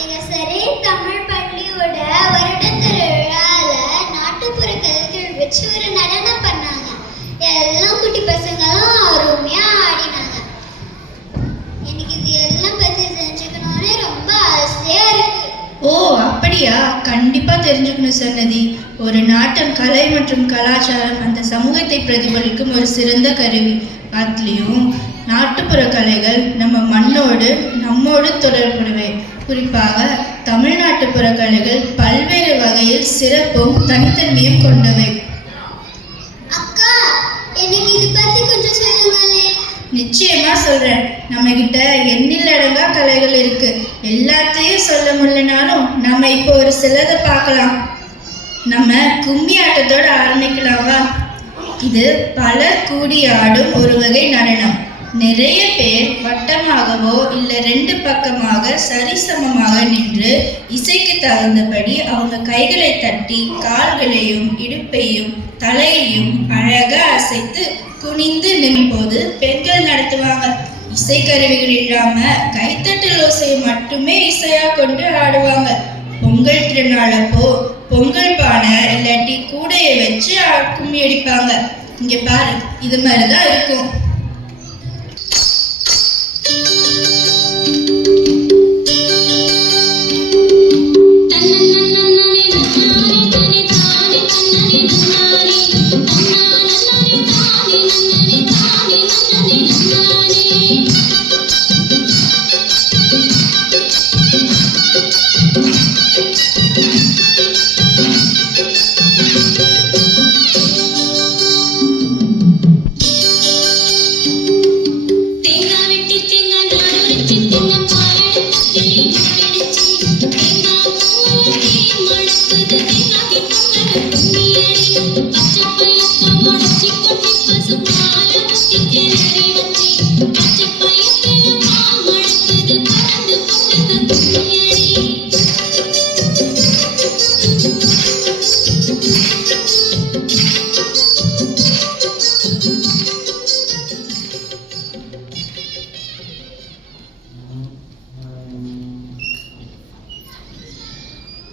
எங்க சரே தமிழ் பள்ளியோட வருட திருவிழால நாட்டுப்புற கலைகள் வச்சு ஒரு நடனம் பண்ணாங்க. எல்லாம் குட்டி பசங்களும் அருமையா ஆடினாங்க. எனக்கு இது எல்லாம் பத்தி தெரிஞ்சுக்கணும்னு ரொம்ப ஆசையா இருக்கு. ஓ அப்படியா? கண்டிப்பா தெரிஞ்சுக்கணும் சன்னதி. ஒரு நாட்டின் கலை மற்றும் கலாச்சாரம் அந்த சமூகத்தை பிரதிபலிக்கும் ஒரு சிறந்த கருவி. அதுலேயும் நாட்டுப்புற கலைகள் நம்ம மண்ணோடு நம்மோடு தொடர்புடையவை. குறிப்பாக தமிழ்நாட்டுப்புற கலைகள் பல்வேறு வகையில் சிறப்பும் தனித்தன்மையும் கொண்டவை. அக்கா, எனக்கு இது பத்தி கொஞ்சம் சொல்லுங்களே. நிச்சயமா சொல்றேன். நம்ம கிட்ட எண்ணில் அடங்கா கலைகள் இருக்கு. எல்லாத்தையும் சொல்ல முடியலனாலும் நம்ம இப்போ ஒரு சிலதை பார்க்கலாம். நம்ம கும்மி ஆட்டத்தோட ஆரம்பிக்கலாமா? இது பலர் கூடி ஆடும் ஒரு வகை நடனம். நிறைய பேர் வட்டமாகவோ இல்லை ரெண்டு பக்கமாக சரிசமமாக நின்று இசைக்கு தகுந்தபடி அவங்க கைகளை தட்டி கால்களையும் இடுப்பையும் தலையையும் அழகா அசைத்து குனிந்து நிற்போது பெண்கள் நடத்துவாங்க. இசைக்கருவிகள் இல்லாம கைத்தட்டல் ஓசையை மட்டுமே இசையா கொண்டு ஆடுவாங்க. பொங்கல் திருநாளப்போ பொங்கல் பானை இல்லாட்டி கூடையை வச்சு கும்மி அடிப்பாங்க. இங்க பாரு, இது மாதிரிதான் இருக்கும்.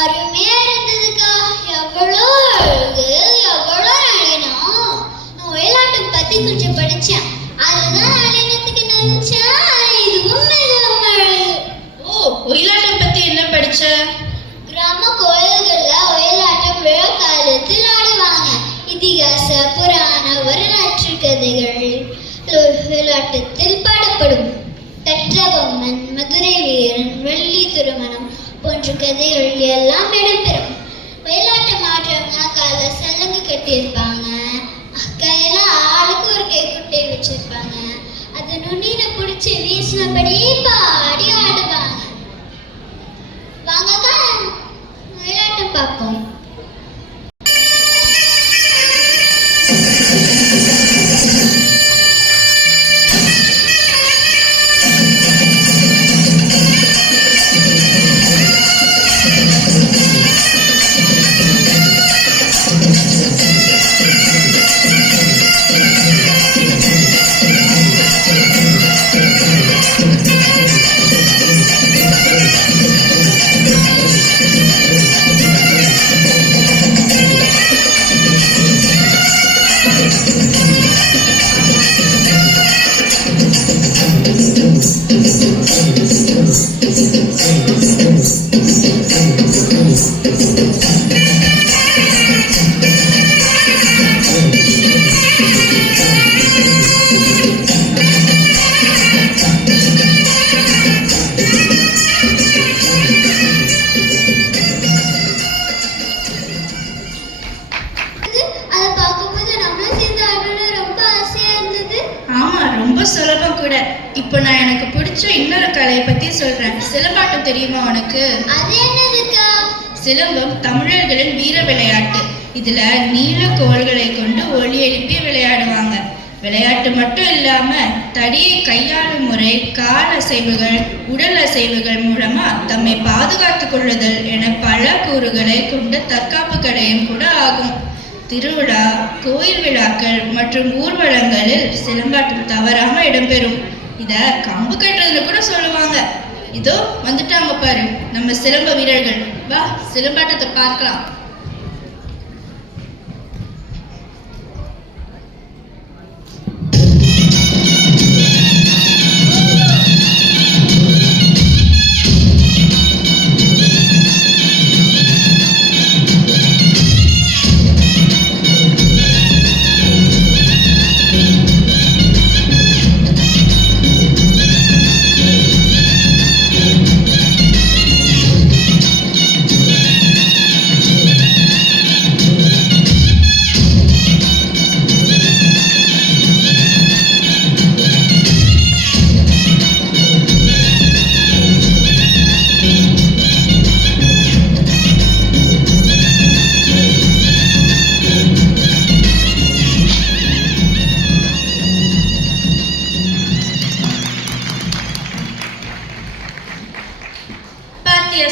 அருமையா இருந்ததுக்கா. எவ்வளோ அழகு, எவ்வளோ நளினம். நான் ஒயிலாட்டம் பத்தி கொஞ்சம் படிச்சேன். அதுதான் நளினத்துக்கு நினைச்சேன். இதுவும் மிகவும் அழகு. ஓ, ஒயிலாட்டம் பத்தி என்ன படிச்ச? கிராம கோயில்கள்ல ஒயிலாட்டம் விழா காலத்தில் ஆடுவாங்க. இதிகாச புராண வரலாற்று கதைகள் ஒயிலாட்டத்தில் பாடப்படும். கற்றபொம்மன், மதுரை வீரன், வள்ளி திருமணம் போன்ற கதைகள் எல்லாம் இடம்பெறும். ஒயிலாட்டம் ஆடுறவங்க கால சலங்கு கட்டியிருப்பாங்க. கையெல்லாம் ஆளுக்கு ஒரு கைக்குட்டை வச்சிருப்பாங்க. அதை நுண்ணின பிடிச்சி வீசினபடி பாடி ஆடுவாங்க. வாங்கக்கா, ஒயிலாட்டம் பார்ப்போம். சுலபம் கூட. இப்போ நான் எனக்கு பிடிச்ச இன்னொரு கலையை பத்தி சொல்றேன். சிலம்பாட்டம் தெரியுமா உனக்கு? அது என்னதுக்கா? சிலம்பம் தமிழர்களின் வீர விளையாட்டு. இதுல நீல கோல்களை கொண்டு ஒலி எழுப்பி விளையாடுவாங்க. விளையாட்டு மட்டும் இல்லாம தடியை கையாளும் முறை, கால் அசைவுகள், உடல் அசைவுகள் மூலமா தம்மை பாதுகாத்துக் கொள்ளுதல் என பல கூறுகளை கொண்ட தற்காப்பு கலையும் கூட ஆகும். திருவிழா, கோயில் விழாக்கள் மற்றும் ஊர்வலங்களில் சிலம்பாட்டம் தவறாம இடம்பெறும். இத கம்பு கட்டுறதுல கூட சொல்லுவாங்க. இதோ வந்துட்டாங்க பாரு நம்ம சிலம்ப வீரர்கள். வா, சிலம்பாட்டத்தை பார்க்கலாம்.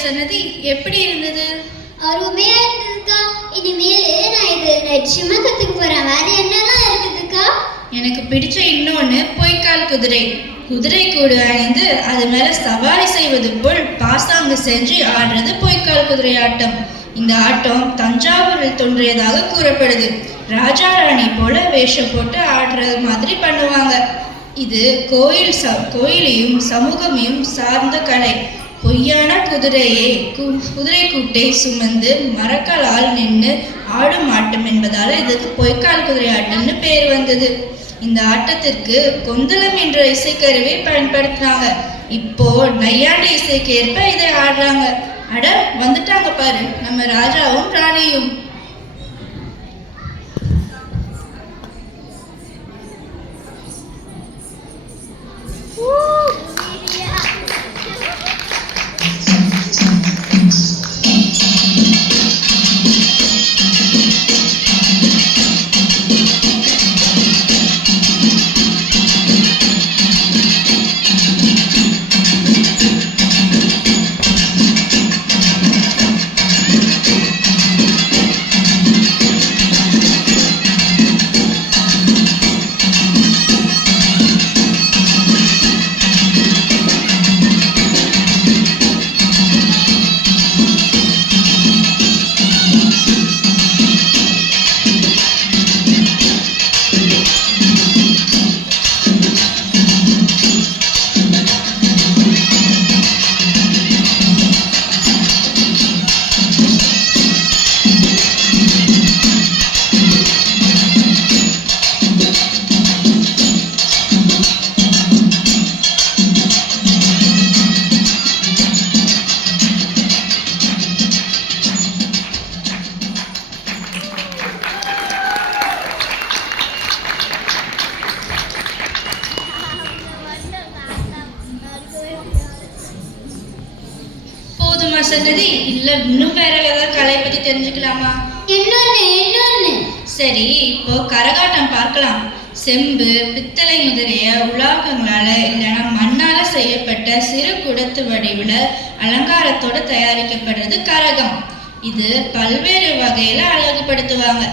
சன்னதி எப்படி இருந்தது? அருமையா இருந்ததுக்கா. இனிமேலே நான் இது நிச்சயமா கத்துக்க போறேன். வேற என்னெல்லாம் இருக்குதுக்கா? எனக்கு பிடிச்ச இன்னொன்னு பொய்க்கால் குதிரை. குதிரை கூடு அணிந்து அது மேல சவாரி செய்வது போல் பாசாங்கு செஞ்சு ஆடுறது பொய்க்கால் குதிரை ஆட்டம். இந்த ஆட்டம் தஞ்சாவூரில் தோன்றியதாக கூறப்படுது. ராஜா ராணி போல வேஷம் போட்டு ஆடுறது மாதிரி பண்ணுவாங்க. இது கோயிலையும் சமூகமையும் சார்ந்த கலை. பொய்யான குதிரை கூட்டை சுமந்து மரக்கலால் நின்று ஆடும் ஆட்டம் என்பதால இதுக்கு பொய்க்கால் குதிரை ஆட்டம்னு பேர் வந்தது. இந்த ஆட்டத்திற்கு கொந்தளம் என்ற இசைக்கருவியை பயன்படுத்தினாங்க. இப்போ நையாண்டி இசைக்கு ஏற்ப இதை ஆடுறாங்க. அட, வந்துட்டாங்க பாரு நம்ம ராஜாவும் ராணியும். சன்னதி இல்ல இன்னும் வேற ஏதாவது கலை பத்தி தெரிஞ்சுக்கலாமா? இன்னொன்னு சரி, இப்போ கரகாட்டம் பார்க்கலாம். செம்பு பித்தளை முதலிய உலோகங்களால இல்லைன்னா மண்ணால செய்யப்பட்ட சிறு குடத்து வடிவுல அலங்காரத்தோட தயாரிக்கப்படுறது கரகம். இது பல்வேறு வகையில அழகுபடுத்துவாங்க.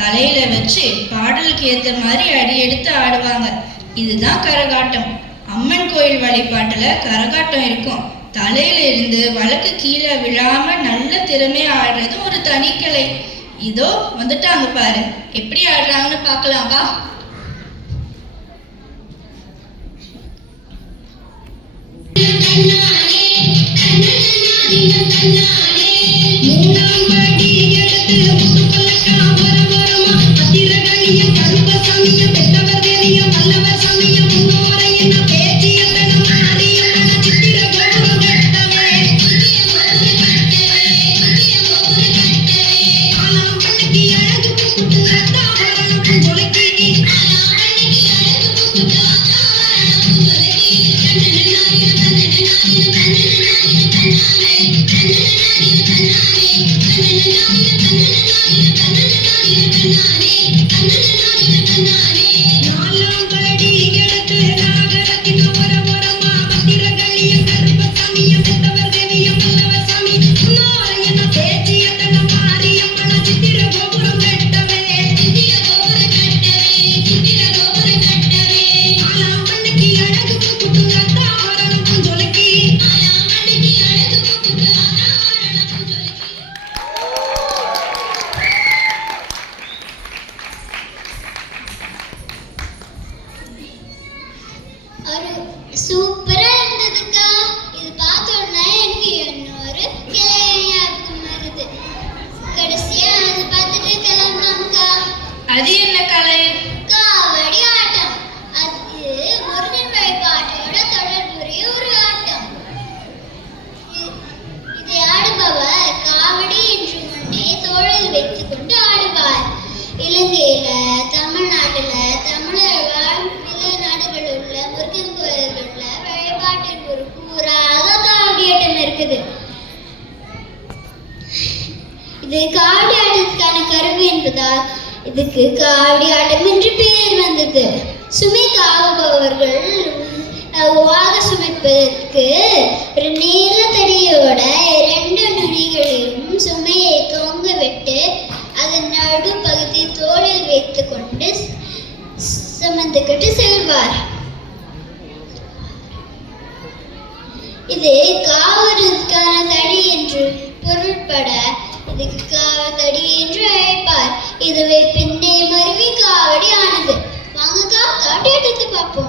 தலையில வச்சு பாடலுக்கு ஏத்த மாதிரி அடி எடுத்து ஆடுவாங்க. இதுதான் கரகாட்டம். அம்மன் கோயில் வழிபாட்டுல கரகாட்டம் இருக்கும். தலையில இருந்து வழக்கு கீழே விழாம நல்ல திறமையா ஆடுறது ஒரு தனிக்கலை. இதோ வந்துட்டாங்க பாரு, எப்படி ஆடுறாங்கன்னு பார்க்கலாம் வா. பெற்றது. இது காவடி ஆட்டத்துக்கான கருவி என்பதால் இதுக்கு காவடி ஆட்டம் என்று பெயர் வந்தது. சுமை காவுபவர்கள் வாக சுமைப்பதற்கு ஒரு நீள தடியோட 2 நுனிகளிலும் சுமையை தொங்க விட்டு அதன் நடு பகுதி தோளில் வைத்துக் கொண்டு சுமந்துக்கிட்டு செல்வார். இது காவறதுக்கான தடி என்று பொருள்பட இதுக்கு தடி என்று அழைப்பார். இதுவே பின்னே மருவி காவடி ஆனது. வாங்க காவடி ஆட்டத்தை பார்ப்போம்.